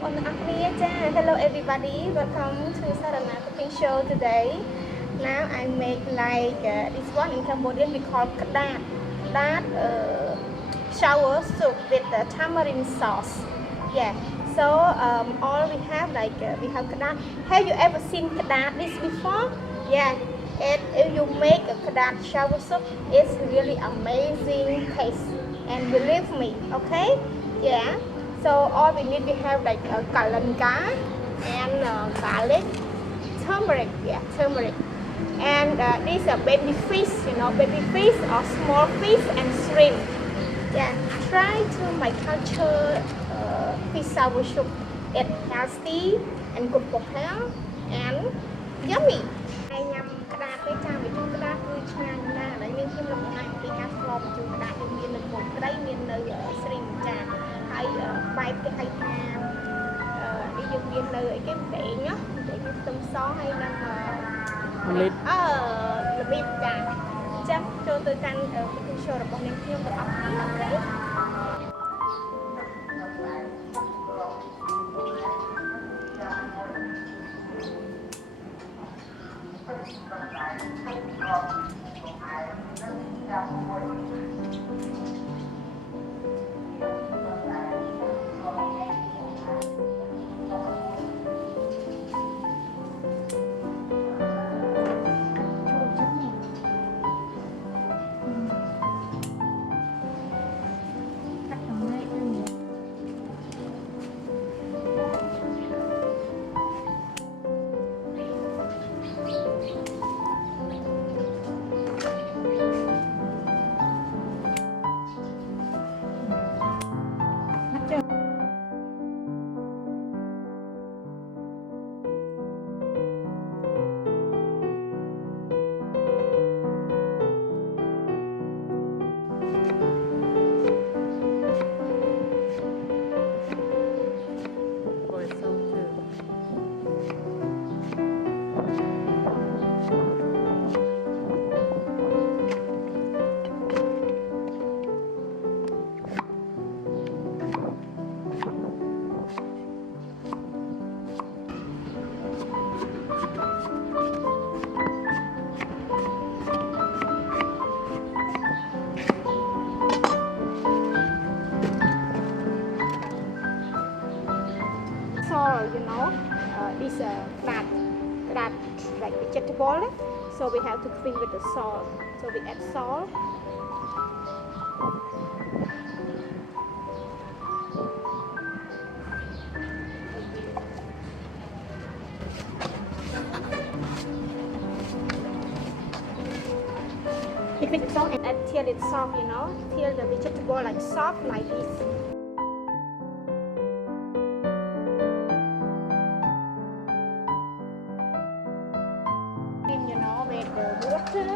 Hello everybody, welcome to Sarna cooking show today. Now I make this one in Cambodian we call kdat. Kdat shower soup with the tamarind sauce. Yeah. So all we have we have kdat. Have you ever seen kdat this before? Yeah. And if you make a kdat shower soup, it's really amazing taste. And believe me, okay? Yeah. So all we need we have kalanga and garlic, turmeric, yeah, turmeric. And these are baby fish, baby fish or small fish and shrimp. Yeah, try to my culture fish sour soup. It's healthy and good for health and yummy. ហើយញ៉ាំក្តារទេចាវាជូរក្តារគឺឆ្ងាញ់ណាស់ហើយមានខ្ញុំលំដាប់ពីការស្លម្ជូរក្តារគឺមាននៅក្នុងត្រីមាននៅស្រីម្ចាស់ហើយបែបគេហៅថានេះយើងមាននៅអីគេម្ទេសណាម្ទេសគឺខ្ទឹមសហើយនឹងម្លិតល្មៀតចាអញ្ចឹងចូលទៅកាន់ cooking show របស់នាងខ្ញុំទាំងអស់គ្នាអូខេ This kdat like vegetable, so we have to clean with the salt. So we add salt. If it's soft and till it's soft, till the vegetable like soft like this. With the water.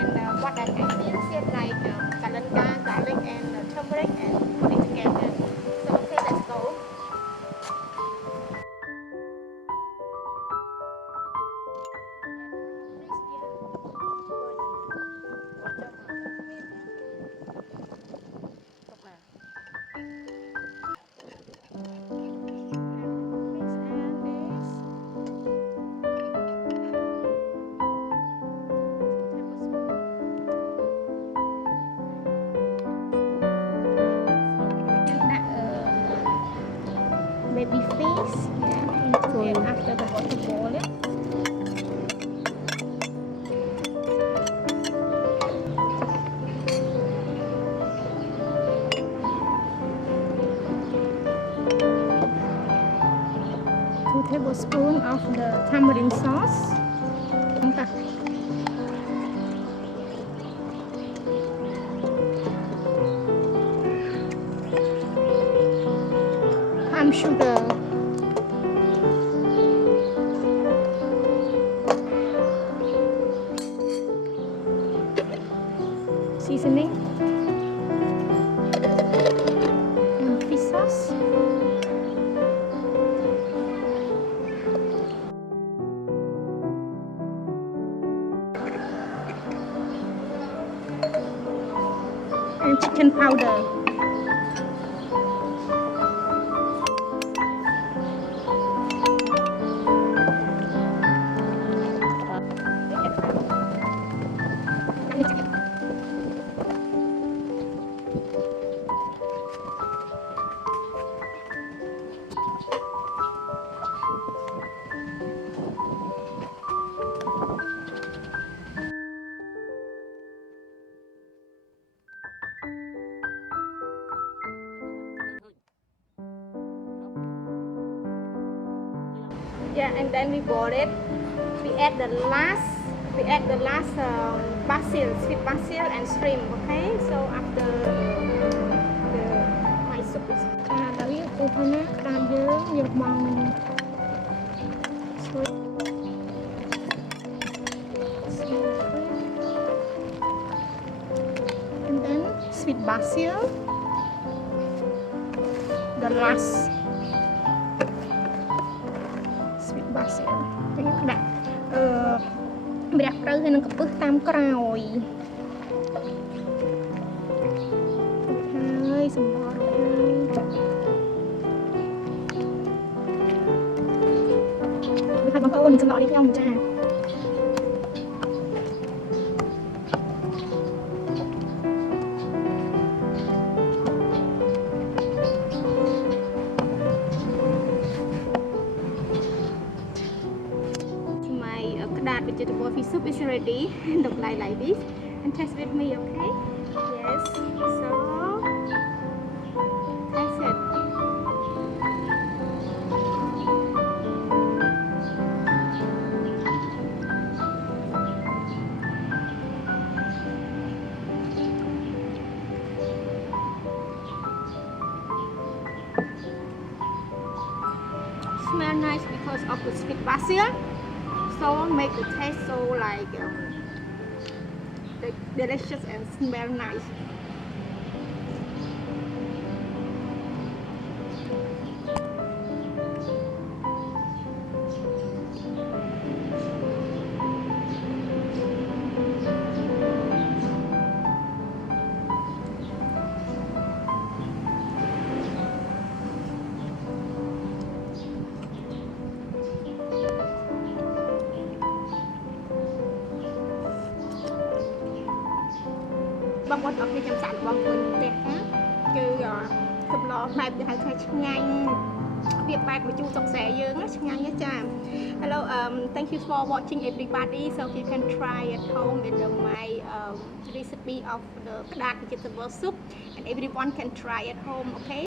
And what I can is like kalanga, garlic, and turmeric, and put it together. So okay, let's go. it after the water boil. Two tablespoons of the tamarind sauce. Palm sugar. Seasoning. And fish sauce. And chicken powder. Yeah, and then we boil it. We add the last basil, sweet basil and shrimp. Okay, so after my soup is dari upahannya kaya yang bang and then sweet basil, the last sweet basil. Jadi kdat brak prau ហើយនឹងកំពឹសតាមក្រោយហើយសម្បល់រួចហើយបងប្អូនសម្បល់នេះខ្ញុំចា kdat vegetable fish soup is ready. Look like this and taste with me, okay? Yes. So taste it. Smell nice because of the sweet basil. So make the taste so like delicious and smell nice. Bông bột ớt thì chăm sạch bông bột đẹp á, chứ sụp lò bài thì hay nhanh, việc bài của chú sọc xẻ dương á, nhanh á cha. Hello, thank you for watching everybody. So you can try at home with my recipe of the kdat vegetable soup, and everyone can try at home. Okay.